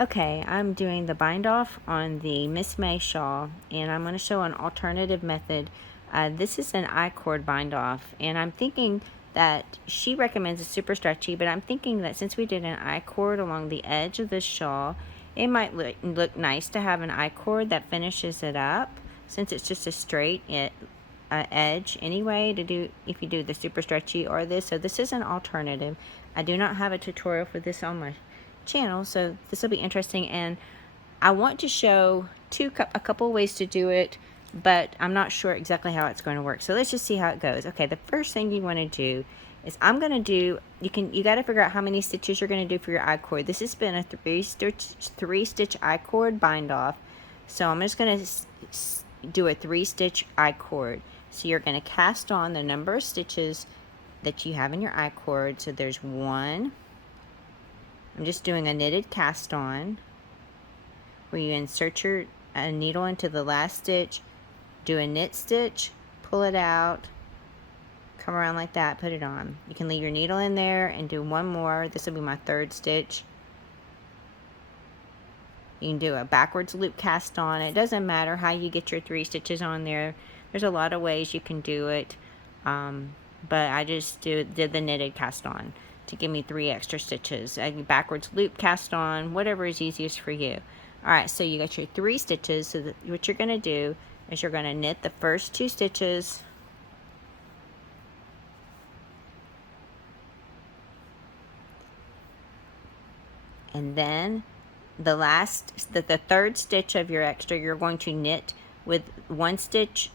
Okay, I'm doing the bind off on the Miss May shawl, and I'm going to show an alternative method. This is an I-cord bind off, and I'm thinking that she recommends it's super stretchy, but I'm thinking that since we did an I-cord along the edge of this shawl, it might look nice to have an I-cord that finishes it up, since it's just a straight edge anyway to do if you do the super stretchy or this. So this is an alternative. I do not have a tutorial for this on my channel, so this will be interesting, and I want to show a couple ways to do it, but I'm not sure exactly how it's going to work. So let's just see how it goes. Okay, the first thing you want to do is I'm going to do, you got to figure out how many stitches you're going to do for your I-cord. This has been a three stitch I-cord bind off, so I'm just going to do a 3-stitch I-cord. So you're going to cast on the number of stitches that you have in your I-cord. So there's 1. I'm just doing a knitted cast on where you insert your needle into the last stitch, do a knit stitch, pull it out, come around like that, put it on. You can leave your needle in there and do one more. This will be my 3rd stitch. You can do a backwards loop cast on. It doesn't matter how you get your 3 stitches on there. There's a lot of ways you can do it, but I just did the knitted cast on to give me 3 extra stitches. Backwards loop cast on, whatever is easiest for you. Alright, so you got your 3 stitches. So what you're going to do is you're going to knit the first 2 stitches, and then the 3rd stitch of your extra you're going to knit with 1 stitch.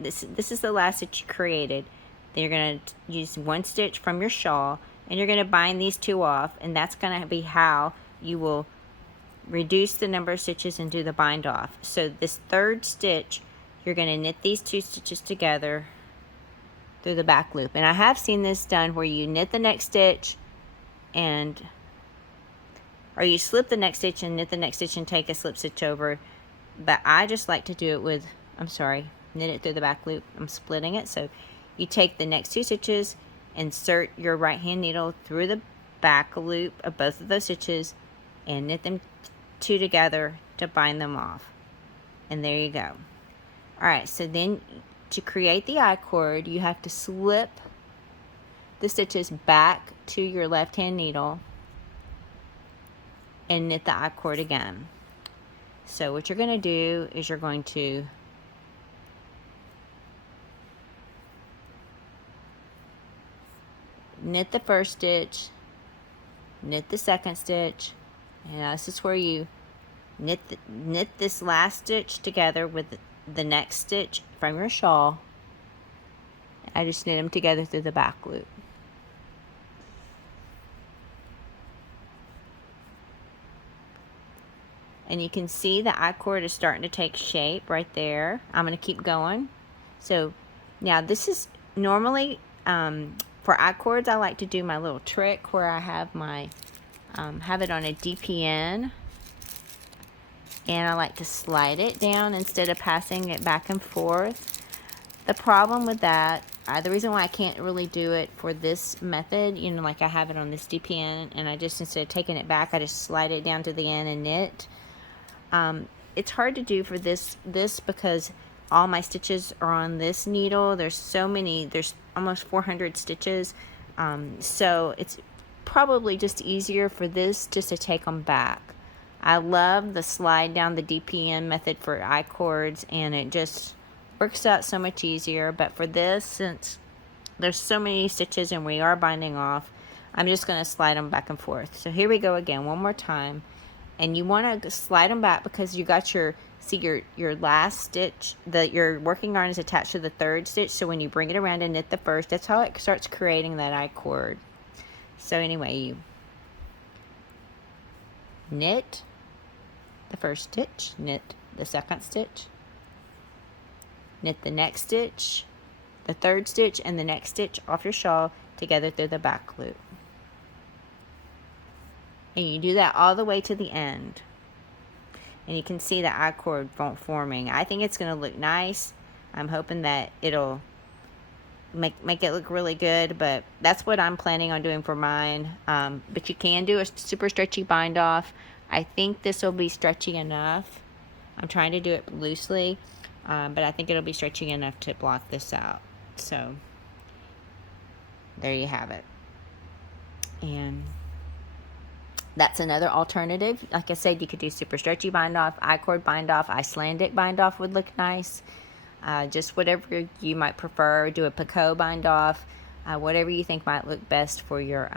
This is the last stitch you created. Then you're going to use 1 stitch from your shawl, and you're going to bind these 2 off, and that's going to be how you will reduce the number of stitches and do the bind off. So this 3rd stitch, you're going to knit these 2 stitches together through the back loop. And I have seen this done where you knit the next stitch or you slip the next stitch and knit the next stitch and take a slip stitch over. But I just like to do it with, knit it through the back loop. I'm splitting it. So you take the next 2 stitches, insert your right hand needle through the back loop of both of those stitches, and knit them 2 together to bind them off. And there you go. Alright, so then to create the I-cord, you have to slip the stitches back to your left hand needle and knit the I-cord again. So what you're going to do is you're going to knit the first stitch, knit the second stitch, and this is where you knit this last stitch together with the next stitch from your shawl. I just knit them together through the back loop. And you can see the I-cord is starting to take shape right there. I'm going to keep going. So now this is normally for I-cords, I like to do my little trick where I have my have it on a DPN, and I like to slide it down instead of passing it back and forth. The problem with that, the reason why I can't really do it for this method, like I have it on this DPN, and I just, instead of taking it back, I just slide it down to the end and knit. It's hard to do for this because all my stitches are on this needle. There's so many, there's almost 400 stitches, so it's probably just easier for this just to take them back. I love the slide down the DPN method for I-cords, and it just works out so much easier. But for this, since there's so many stitches and we are binding off, I'm just going to slide them back and forth. So here we go again, one more time. And you want to slide them back because you got your last stitch that you're working on is attached to the 3rd stitch. So when you bring it around and knit the first, that's how it starts creating that I-cord. So anyway, you knit the first stitch, knit the second stitch, knit the next stitch, the 3rd stitch, and the next stitch off your shawl together through the back loop. And you do that all the way to the end. And you can see the I-cord forming. I think it's going to look nice. I'm hoping that it'll make it look really good, but that's what I'm planning on doing for mine. But you can do a super stretchy bind off. I think this will be stretchy enough. I'm trying to do it loosely, but I think it'll be stretchy enough to block this out. So there you have it. And that's another alternative. Like I said, you could do super stretchy bind off, I-cord bind off, Icelandic bind off would look nice. Just whatever you might prefer. Do a Picot bind off, whatever you think might look best for your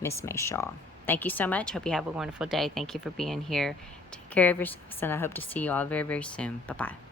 Miss May shawl. Thank you so much. Hope you have a wonderful day. Thank you for being here. Take care of yourselves, and I hope to see you all very, very soon. Bye-bye.